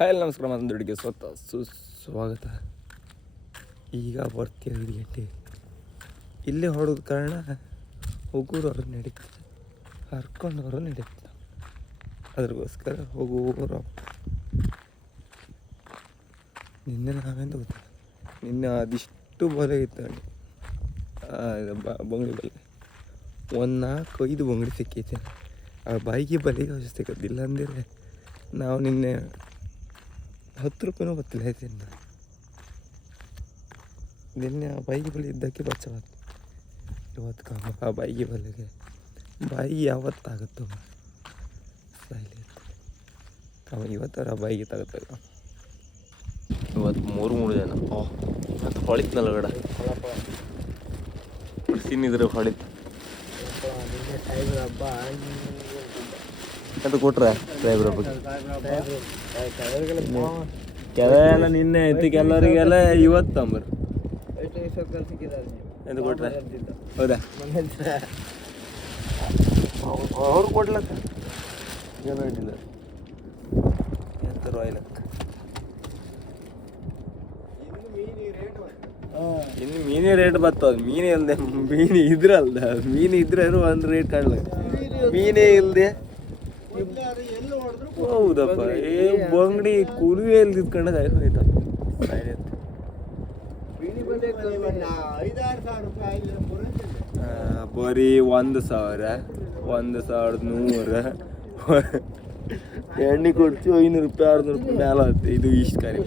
Hi ನಮಸ್ಕಾರ, ಮಾತಂದೊಡಿಗೆ ಸುಸ್ವಾಗತ. ಈಗ ಬರ್ತೀವಿ 5 ಗಂಟೆ. ಇಲ್ಲೇ ಹೊಡೋದ ಕಾರಣ ಹೋಗೋರು ನಡೀತದೆ, ಹರ್ಕೊಂಡವರು ನಡೀತದೆ. ಅದ್ರಗೋಸ್ಕರ ಹೋಗೋರು. ನಿನ್ನೆ ನಾವೆಂದು ಗೊತ್ತಿಲ್ಲ, ನಿನ್ನೆ ಅದಿಷ್ಟು ಬಲೆ ಇತ್ತು ಬಂಗಡಿ ಬಲೆ. 4-5 ಬಂಗಡಿ ಸಿಕ್ಕೈತೆ. ಆ ಬಾಯಿಗೆ ಬಲೆಗೆ ಔಷಧಿ ಸಿಗೋದಿಲ್ಲ ಅಂದರೆ ನಾವು ನಿನ್ನೆ 10 ರೂಪಾಯಿನೂ ಗೊತ್ತಿಲ್ಲ ಐತೆ. ನಿನ್ನೆ ಆ ಬಾಯಿಗೆ ಬಲೆ ಇದ್ದಕ್ಕೆ ಬಚ್ಚವಾತು. ಇವತ್ತು ಆ ಬಾಯಿಗೆ ಬಲೆಗೆ ಬಾಯಿಗೆ ಯಾವತ್ತಾಗುತ್ತೋ ಸಾಯ್ಲಿ ಇವತ್ತರ ಬಾಯಿಗೆ ತಗತ್ತಾಗ. ಇವತ್ತು 3 ಜನ ಮತ್ತು ಹೊಳಿತ್ನಲ್ಲ ಗಡ ಸಿನ್ನಿದ್ರೆ ಹೊಳಿತು ಅದು ಕೊಟ್ರೆ ಸಾಹೇಬ್ರ ಬಗ್ಗೆ ಕೆಲವೆಲ್ಲ ನಿನ್ನೆ ಐತಿ, ಕೆಲವರಿಗೆಲ್ಲ ಇವತ್ತು ತಂಬರು ಎಂದು ಕೊಟ್ರೆ. ಹೌದಾ ಅವ್ರು ಕೊಡ್ಲಕ್ಕ ಜನ ಇಟ್ಟಿಲ್ಲ ಎಂತ ರಾಯ್ಲಕ್ಕ. ಇನ್ನು ಮೀನೇ ರೇಟ್ ಬರ್ತದ. ಮೀನೇ ಇಲ್ಲದೆ ಮೀನು ಇದ್ರಲ್ದ, ಮೀನು ಇದ್ರೆ ಒಂದು ರೇಟ್ ಕಾಣಲ, ಮೀನೇ ಇಲ್ಲದೆ. ಹೌದಪ್ಪ, ಬಂಗಡಿ ಕುರುವೆ ಇಲ್ದಿದ್ಕೊಂಡಾಗ ಆಯ್ತು. ಬರೀ 1,000, 1,100 ಎಣ್ಣೆ ಕೊಡ್ತು 500 ರೂಪಾಯಿ 600 ರೂಪಾಯಿ ಮೇಲೆ ಆಗುತ್ತೆ. ಇದು ಇಷ್ಟು ಕರೆ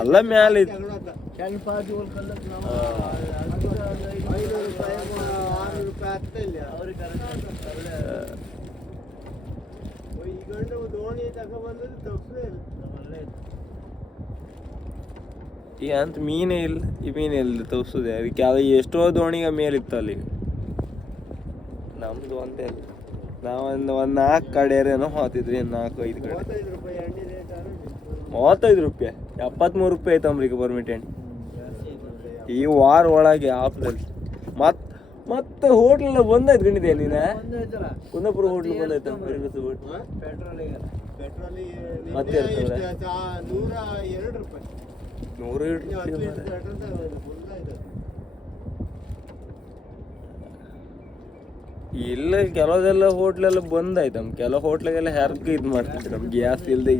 ಎಲ್ಲ ಮ್ಯಾಲೆ ಇತ್ತು. ಈಗ ಅಂತ ಮೀನೇ ಇಲ್ಲ, ಈ ಮೀನೇ ಇಲ್ಲ ತೋರಿಸೋದೆ. ಅದಕ್ಕೆ ಅದು ಎಷ್ಟೋ ದೋಣಿಗೆ ಮೇಲಿತ್ತು ಅಲ್ಲಿ. ನಮ್ದು ಒಂದೇ ಇಲ್ಲ. ನಾವೊಂದು 4 ಕಡೆಯರೇನೋ ಹೋಗ್ತಿದ್ವಿ, 4-5 ಕಡೆ. 35 ರೂಪಾಯಿ, 73 ರೂಪಾಯಿ ಐತಂಬ್ರಿ ಈಗ ಪರ್ಮಿಟ್ ಎಣ್ಣೆ ಈ ವಾರ ಒಳಗೆ ಆಪ್ದಲ್ಲಿ. ಮತ್ತೆ ಹೋಟ್ಲೆಲ್ಲ ಬಂದಾಯ್ತು ಗಣಿದೆ. ನೀನ ಕುಂದಾಪುರ ಹೋಟ್ಲ್ ಬಂದಾಯ್ತು ಮತ್ತೆ 102 ಇಲ್ಲ. ಕೆಲವುದೆಲ್ಲ ಹೋಟ್ಲೆಲ್ಲ ಬಂದಾಯ್ತು. ನಮ್ಗೆ ಕೆಲವು ಹೋಟ್ಲಿಗೆಲ್ಲ ಹೆರ್ಗ ಇದು ಮಾಡ್ತಿದ್ರು, ನಮ್ಗೆ ಗ್ಯಾಸ್ ಇಲ್ದೆ.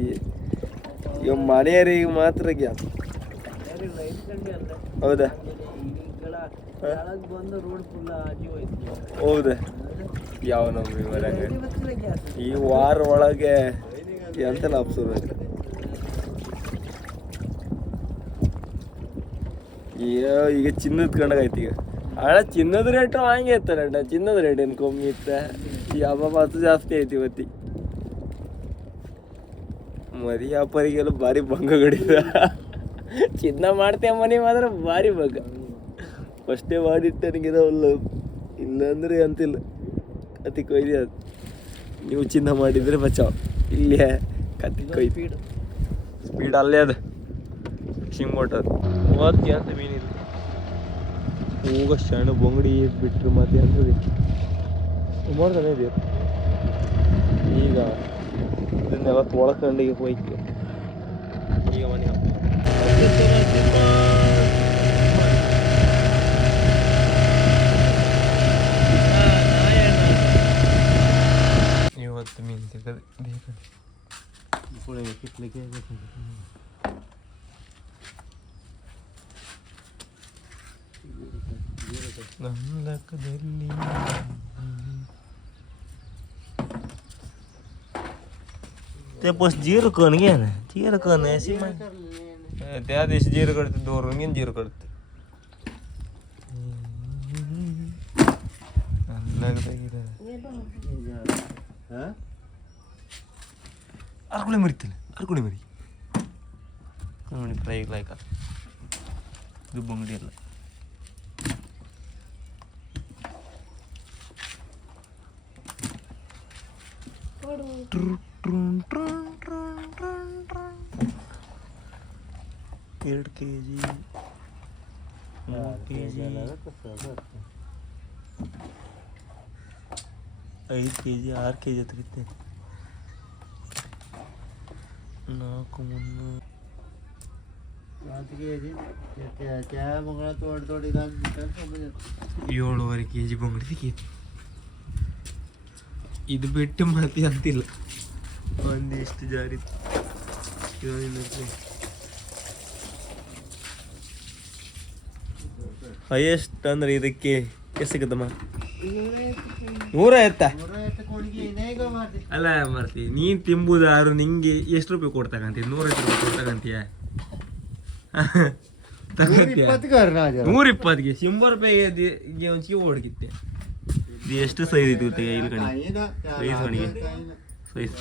ಈಗ ಮನೆಯವರಿಗೆ ಮಾತ್ರ ಗ್ಯಾಸ್. ಹೌದಾ ಹೌದಾ ಯಾವ ನಮ್ಗೆ ಮರ್ಯಾಗ ಈ ವಾರ ಒಳಗೆ ಎಂತೆಲ್ಲ ಅಪ್ಸೋಬೇಕು. ಈಗ ಚಿನ್ನದ ಕಂಡಾಗೈತಿ. ಈಗ ಹಣ ಚಿನ್ನದ ರೇಟು ಹಂಗೆ ಇತ್ತಲ್ಲ, ಚಿನ್ನದ ರೇಟ್ ಏನು ಕಮ್ಮಿ ಇತ್ತ. ಯಾವ ಮಾತು ಜಾಸ್ತಿ ಐತಿ ಇವತ್ತಿ. ಮರಿ ವ್ಯಾಪಾರಿಗೆಲ್ಲ ಭಾರಿ ಭಂಗ ಗಡಿದ. ಚಿನ್ನ ಮಾಡ್ತೇವೆ ಮನೆ ಮಾತ್ರ ಭಾರಿ ಭಂಗ. ಫಸ್ಟೇ ಮಾಡಿಟ್ಟನಿಗಿದಾವಲ್ಲ, ಇಲ್ಲಾಂದ್ರೆ ಅಂತಿಲ್ಲ. ಕತ್ತಿ ಕೊಯ್ದು ಅದು ನೀವು ಚಿನ್ನ ಮಾಡಿದರೆ ಬಚಾವ್. ಇಲ್ಲೇ ಕತ್ತಿ ಕೊಯ್ದು ಸ್ಪೀಡ್ ಅಲ್ಲೇ ಅದು ಫಿಶಿಂಗ್ ಬೋಟ್. ಅದು 30 ಅಂತ ಮೀನಿದೆ. ಹೋಗ ಸಣ್ಣ ಬಂಗಡಿ ಬಿಟ್ಟರು ಮತ್ತೆ ಅಂದ್ರೆ ಮಾಡ್ತಾನೆ ಇದೆ. ಈಗ ಇದನ್ನೆಲ್ಲ ತೊಳ್ಕೊಂಡಿಗೆ ಹೋಯ್ತು. ಈಗ ಮನೆ ಇವತ್ತು ಮೀನು ಸಿಗದೆ ಕಿತ್ಲಿಕ್ಕೆ ನಮ್ಮ ಲೆಕ್ಕದಲ್ಲಿ बस जीरो कौन गया ना, जीरो कौन ऐसी में त्या देश जीरो करते, 2 रंगीन जीरो करते लगता है कि हाँ अर्कुले मरीतले अर्कुले मरी कौन फ्राई लाइक ಇದು ಬಂಗಡಿ ಅಲ್ಲ. ಎರಡು kg 3 kg 5 kg 6 kg ತೆಗಿತೆ 4 300 7.5 kg ಬಂಗಡಿ ಸಿಕ್ಕೈತಿ. ಇದು ಬಿಟ್ಟು ಮಾತಿ ಅಂತಿಲ್ಲ. ಒಂದಿಷ್ಟು ಜಾರಿ ಹೈಯೆಸ್ಟ್ ಅಂದ್ರೆ ಇದಕ್ಕೆ ಎಷ್ಟು ಸಿಗುತ್ತಮ್ಮ? 150. ಅಲ್ಲ ಮಾಡ್ತೀವಿ ನೀನ್ ತಿಂಬುದಾರು ನಿಂಗೆ ಎಷ್ಟು ರೂಪಾಯಿ ಕೊಡ್ತಕ್ಕಂತೀಯ? 150 ರೂಪಾಯಿ ಕೊಡ್ತಕ್ಕಂತೀಯ? 120ಗೆ 100 ರೂಪಾಯಿಗೆ ಒಂದು ಚೀವ ಹೊಡಗಿತ್ತೆ. ಇದು ಎಷ್ಟು ಸೈಜ್ ಇದು ಇಲ್ಲಿ ಕಣಿ ಸೈಜ್ ಕಣಿಗೆ ಸೈಜ್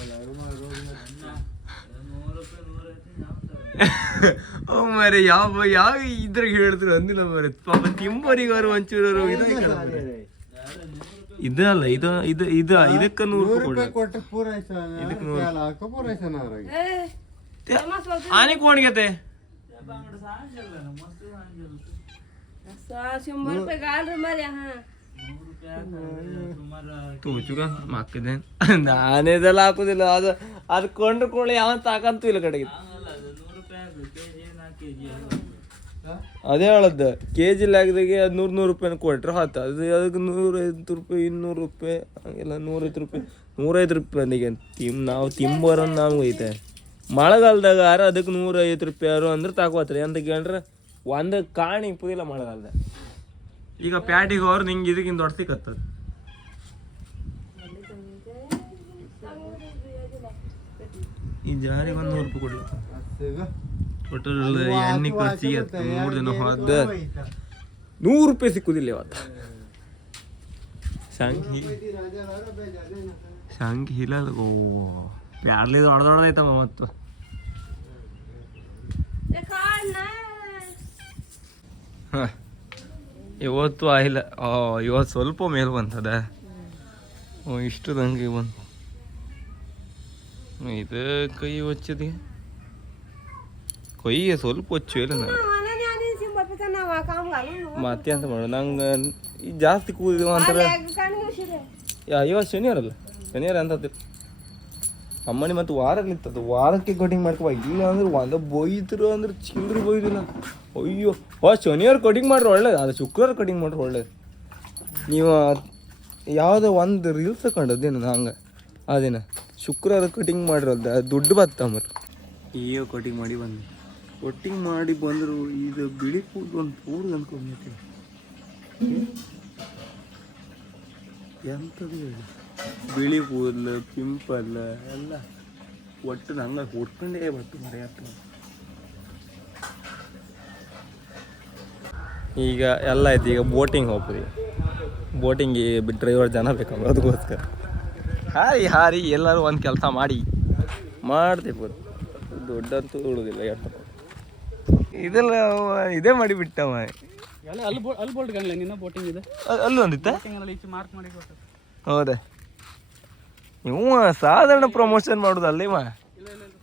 ಮರೆ ಯಾವ ಇದ್ರಾಗ ಹೇಳಿದ್ರು ಅಂದಿಲ್ಲ ಮರೆ ಪಾಪ ತಿಂಬರಿಗೆ ಅವರು ಒಂಚೂರು ಇದಲ್ಲ ಇದು ಇದು ಇದು ಇದಕ್ಕೆ 100 ರೂಪಾಯಿ ಕೊಟ್ಟು ಆನೆ ಕೋಣಿಗೆತೆ ತೂಚುಗ ಮಕ್ಕದೇನ್ ನಾನೇದೆಲ್ಲ ಹಾಕುದಿಲ್ಲ. ಅದು ಕೊಂಡ್ರೆ ಕೊಳ್ಳಿ ಯಾವ ತಾಕಂತೂ ಇಲ್ಲ ಕಡೆಗೆ. ಅದೇ ಹೇಳದ್ದು ಕೆಜಿ ಲಾಗದಾಗೆ ಅದು 100 ರೂಪಾಯಿನ ಕೊಟ್ರೆ ಹೊತ್ತು ಅದಕ್ಕೆ 150 ರೂಪಾಯಿ 200 ರೂಪಾಯಿ ಹಂಗೆಲ್ಲ 150 ರೂಪಾಯಿ 105 ರೂಪಾಯಿಗೆ ನಾವು ತಿಂಬೋರನ್ನ ನಮ್ಗೆ ಐತೆ. ಮಳೆಗಾಲದಾಗ ಅದಕ್ಕೆ 150 ರೂಪಾಯಿ ಅಂದ್ರೆ ತಾಕೋತ್ರಿ ಅಂತ ಕೇಳ್ರೆ ಒಂದು ಕಾಣಿ ಇಪ್ಪುದಿಲ್ಲ ಮಳೆಗಾಲದಾಗ. ಈಗ ಪ್ಯಾಟಿಗೆ ಅವ್ರು ನಿಂಗೆ ಇದಕ್ಕಿಂತ ದೊಡ್ಡ ಸಿಕ್ಕತ್ತದ. ಈ ಜಾರಿಗೆ 100 ರೂಪಾಯಿ ಕೊಡ್ಲಿ ಟೋಟಲ್ ಎಣ್ಣೆ ಖರ್ಚಿಗೆ 3 ದಿನ ಹೋದ 100 ರೂಪಾಯಿ ಸಿಕ್ಕುದಿಲ್ಲ ಇವತ್ತು. ಶಂಖಿ ಹಿಲಲ್ಲ ಓ ಪ್ಯಾಡ್ಲಿ ದೊಡ್ಡದೈತಮ್ಮ ಮತ್ತು ಇವತ್ತು ಆಗಿಲ್ಲ. ಇವತ್ತು ಸ್ವಲ್ಪ ಮೇಲೆ ಬಂತದ ಇಷ್ಟು ದಂಗೆ ಬಂತು. ಇದು ಕೈ ಹೊಚ್ಚದಿ ಕೈಗೆ ಸ್ವಲ್ಪ ಹೊಚ್ಚು ಇಲ್ಲ ನಾನು ಮತ್ತೆ ಅಂತ ಮಾಡು ನಂಗೆ ಜಾಸ್ತಿ ಕೂದಿವ ಅಂತಾರೆ. ಇವತ್ತು ಶನಿವಾರ ಅಂತ ಅಮ್ಮನಿ ಮತ್ತು ವಾರಗಳಿತ್ತದು ವಾರಕ್ಕೆ ಕಟಿಂಗ್ ಮಾಡ್ಕೊ ಇಲ್ಲ ಅಂದ್ರೆ ಒಂದು ಬೊಯ್ದ್ರು ಅಂದ್ರೆ ಚಿಲ್ಡ್ರು ಬೊಯ್ದಿಲ್ಲ. ಅಯ್ಯೋ ಶನಿವಾರ ಕಟಿಂಗ್ ಮಾಡ್ರೆ ಒಳ್ಳೇದು, ಅದು ಶುಕ್ರವಾರ ಕಟಿಂಗ್ ಮಾಡ್ರೆ ಒಳ್ಳೇದು. ನೀವು ಯಾವುದೋ ಒಂದು ರೀಲ್ಸ್ ಕಂಡದ್ದೇನು ಹಂಗೆ ಅದೇನ ಶುಕ್ರವಾರ ಕಟಿಂಗ್ ಮಾಡಿರೋದು ಅದು ದುಡ್ಡು ಬತ್ತಂಬ್ರಿ. ಈಗ ಕಟಿಂಗ್ ಮಾಡಿ ಬಂದರು ಇದು ಬಿಳಿ ಕೂದಲು ಒಂದು ಪೂರ್ತಿ ಅನ್ಕೊಂಡ್ಬಿಟ್ಟು ಎಂಥದ್ದು ಹೇಳಿ ಬಿಳಿ ಕೂದಲು ಪಿಂಪಲ್ ಎಲ್ಲ ಒಟ್ಟು ನಂಗೆ ಹುಡ್ಕೊಂಡೇ ಬತ್ತು ಮರೆಯತ್ತ. ಈಗ ಎಲ್ಲ ಆಯ್ತು. ಈಗ ಬೋಟಿಂಗ್ ಹೋಗ್ತೀವಿ. ಬೋಟಿಂಗ್ಗೆ ಡ್ರೈವರ್ ಜನ ಬೇಕಂದ್ರೆ ಅದಕ್ಕೋಸ್ಕರ ಹಾರಿ ಎಲ್ಲರೂ ಒಂದು ಕೆಲಸ ಮಾಡ್ತೀವಿ. ದುಡ್ಡಂತೂ ಉಳಿದಿಲ್ಲ ಎಷ್ಟು ಇದೆಲ್ಲ ಇದೇ ಮಾಡಿಬಿಟ್ಟವ. ಅಲ್ಲೂ ಒಂದಿತ್ತ ಹೌದಾ? ಇವ ಸಾಧಾರಣ ಪ್ರಮೋಷನ್ ಮಾಡೋದು ಅಲ್ಲ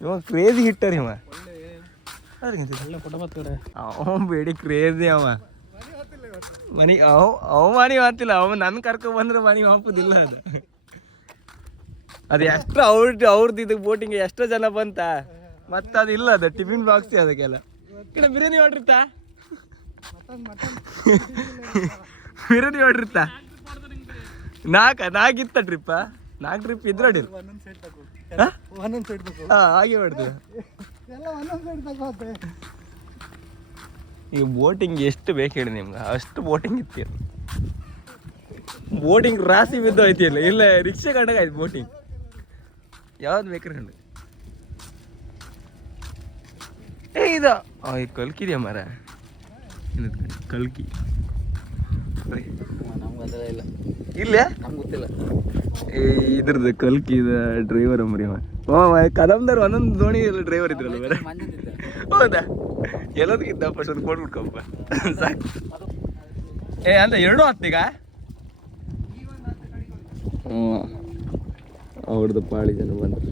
ಇವ ಕ್ರೇಜಿ ಹಿಟ್ಟರ್ ಇವ. ಅವ ಬೇಡಿ ಕ್ರೇಜಿ ಅವ ಮನೆಗೆ ಅವ ಮನೆ ಮಾತಿಲ್ಲ. ಅವ ನನ್ನ ಕರ್ಕೊ ಬಂದ್ರೆ ಮನೆಗೆ ಹಾಕೋದಿಲ್ಲ. ಅದು ಎಷ್ಟು ಅವ್ರದ್ದು ಇದಕ್ಕೆ ಬೋಟಿಂಗ್ ಎಷ್ಟೋ ಜನ ಬಂತ ಮತ್ತೆ ಅದು ಇಲ್ಲ. ಅದು ಟಿಫಿನ್ ಬಾಕ್ಸ್ ಅದಕ್ಕೆಲ್ಲ ಕಡೆ ಬಿರಿಯಾನಿ ಹೊಡ್ರಿತ್ತಾ ಬಿರಿಯಾನಿ ಹೊಡ್ರಿತ್ತಾ 4 ಟ್ರಿಪ್ಪ 4 ಟ್ರಿಪ್ ಇದ್ರೆ ಹೊಡಿರು ಹಾಗೆ ಹೊಡ್ತೀವಿ. ಈಗ ಬೋಟಿಂಗ್ ಎಷ್ಟು ಬೇಕು ಹೇಳಿ ನಿಮ್ಗೆ ಅಷ್ಟು ಬೋಟಿಂಗ್ ಇತ್ತು. ಬೋಟಿಂಗ್ ರಾಸಿ ಬಿದ್ದು ಐತಿಲ್ಲ ಇಲ್ಲ ರಿಕ್ಷಾ ಕಂಡಾಗ ಆಯ್ತು ಬೋಟಿಂಗ್ ಯಾವ್ದು ಬೇಕ್ರಿ ಕಂಡು ಇದು ಕಲ್ಕಿದೆಯಾ ಮರ ಕಲ್ಕಿ ಇಲ್ಲ ನಮ್ಗೆ ಗೊತ್ತಿಲ್ಲ. ಇದ್ರದ್ದು ಕಲ್ಕಿ ಡ್ರೈವರ್ ಅಂಬ್ರಿ ಕದಂಬದವ್ರು ಒಂದೊಂದು ದೋಣಿ ಡ್ರೈವರ್ ಇದ್ರಲ್ಲ ಬೇರೆ. ಹೌದಾ? ಎಲ್ಲದಕ್ಕಿದ್ದ ಫಸ್ಟ್ ಒಂದು ಕೋಟ್ ಬಿಟ್ಕೊಪ್ಪ ಸಾಕು. ಅಂತ 2 ಹತ್ತೀಗ ಅವ್ರದ್ದು ಪಾಳಿ ಜನ ಬಂದ್ರು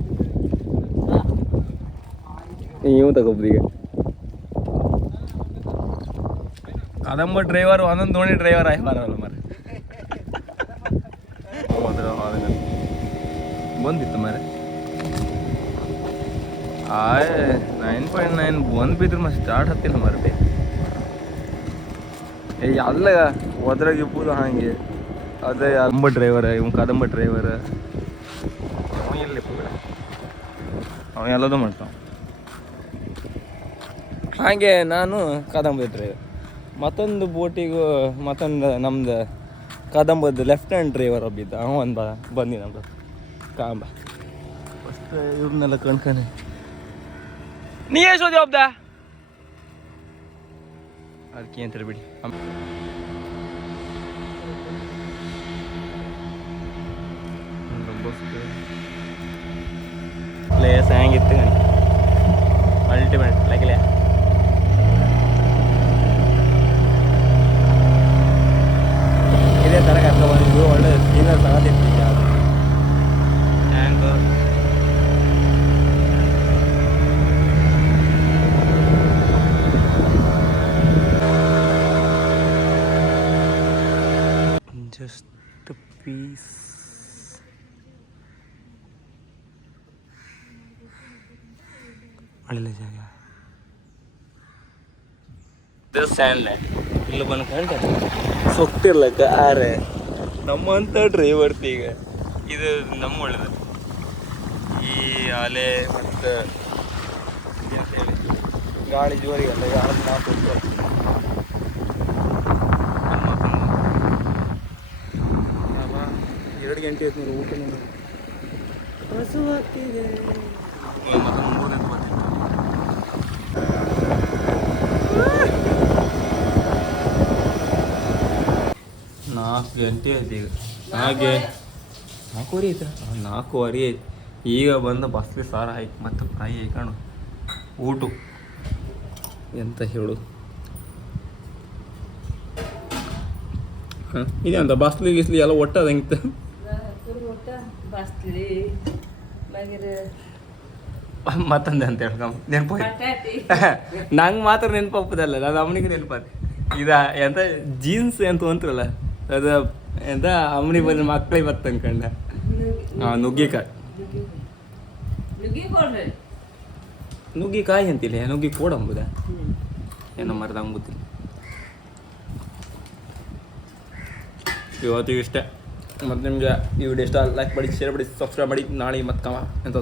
ನೀವು ತಗೊಬ್ರೀಗ. ಕದಂಬ ಡ್ರೈವರ್ ಒಂದೊಂದು ದೋಣಿ ಡ್ರೈವರ್ ಆಗಿ ಬಾರಲ್ಲ ಮರ. ಬಂದಿತ್ತು ಮಾರೆ 9.9 ಬಂದು ಬಿದ್ರು ಮತ್ತೆ ಸ್ಟಾರ್ಟ್ ಹತ್ತಿಲ್ಲ ಮರಟಿ ಎಲ್ಲ ಒದ್ರಾಗ ಇಪ್ಪುದು ಹಾಗೆ ಅದೇ ಅಂಬ ಡ್ರೈವರ ಇವ್ ಕದಂಬ ಡ್ರೈವರ ಅವ ಎಲ್ಲಿ ಅವ ಎಲ್ಲದೂ ಮಾಡ್ತಾವ ಹಾಗೆ ನಾನು ಕದಂಬ ಡ್ರೈವರ್ ಮತ್ತೊಂದು ಬೋಟಿಗೂ ಮತ್ತೊಂದು ನಮ್ದು ಕದಂಬದ್ದು ಲೆಫ್ಟ್ ಹ್ಯಾಂಡ್ ಡ್ರೈವರ್ ಒಬ್ಬಿದ್ದ ಅವ ಒಂದು ಬಂದಿ ನಮ್ದು ಕಾಂಬ ಫಸ್ಟ್ ಇವ್ರನ್ನೆಲ್ಲ ಕಣ್ಕಣೆ ನೀ ಎಷ್ಟೋದಿ ಒಬ್ದ ಅದಕ್ಕೆ ಅಂತ ಬಿಡಿ ಪ್ಲೇಸ್ ಹೆಂಗಿತ್ತು ಗಣಿ ಅಲ್ಟಿಮೇಟ್ ಲೈಕ್ಲೆ ಇದೇ ಥರ ಕರ್ಕೊಂಡು ಬಂದಿದ್ದು ಒಳ್ಳೆ ಸೀನರ್ ತಗೋತಿರ್ತೀವಿ ಟ್ಯಾಂಕ್ ಜಸ್ಟ್ ಪೀಸ್ ಒಳ್ಳೆ ಜಾಗ ಸ್ಯಾಂಡ್ಲ್ಯಾಂಡ್ ಇಲ್ಲಿ ಬಂದ್ಕೊಂಡೆ ಸೊಕ್ತಿರ್ಲಕ್ಕ ಆರೆ ನಮ್ಮಂಥ ಡ್ರೈವರ್ತಿ ಈಗ ಇದು ನಮ್ಮ ಒಳ್ಳೇದು ಈ ಅಲೆ ಮತ್ತು ಅಂತೇಳಿ ಗಾಳಿ ಜೋರಿಗಲ್ಲ ಗಾಳಿ ನಾಲ್ಕು ಎರಡು ಗಂಟೆ ಆಯ್ತು ನೋಡಿ ಊಟ ಹಸುವಾಗ್ತಿದೆ ಮತ್ತು 3 ಗಂಟೆ ಬರ್ತೀನಿ 4 ಗಂಟೆ ಆಯ್ತು ಈಗ ಹಾಗೆ 4:30 ಆಯ್ತಾ 4:30 ಆಯ್ತು ಈಗ ಬಂದ ಬಸ್ಲಿ ಸಾರ ಆಯ್ತು ಮತ್ತು ಫ್ರೈ ಆಯ್ಕಣು ಊಟ ಎಂತ ಹೇಳು ಹಾಂ ಇದೆ ಅಂತ ಬಸ್ಲಿ ಗಿಸ್ಲಿ ಎಲ್ಲ ಒಟ್ಟು ಅದಂಗಿತ್ತು ಮತ್ತೊಂದು ಅಂತ ಹೇಳ್ಕೊ ನೆನಪು ನಂಗೆ ಮಾತ್ರ ನೆನಪಪ್ಪದಲ್ಲ ನಾನು ಅವನಿಗೆ ನೆನಪಾದೆ ಇದ ಎಂತ ಜೀನ್ಸ್ ಎಂತ ಅಂತ್ರಲ್ಲ ಅದು ಎಂತ ಅವನಿಗೆ ಬಂದ ಮಕ್ಕಳಿಗೆ ಬತ್ತ ಅನ್ಕಂಡ ಹಾಂ ನುಗ್ಗಿಕಾಯಿ ಅಂತಿಲ್ಲ ನುಗ್ಗಿ ಕೋಡಂಬುದ ಏನೋ ಮರದ ಗೊತ್ತಿಲ್ಲ ಇವತ್ತಿಗೆ ಇಷ್ಟೇ ಮತ್ತು ನಿಮ್ಗೆ ಈ ವಿಡಿಯೋ ಇಷ್ಟ ಲೈಕ್ ಮಾಡಿ ಶೇರ್ ಮಾಡಿ ಸಬ್ಸ್ಕ್ರೈಬ್ ಮಾಡಿ ನಾಳೆ ಮತ್ತೆ ಕಮ ಎಂತ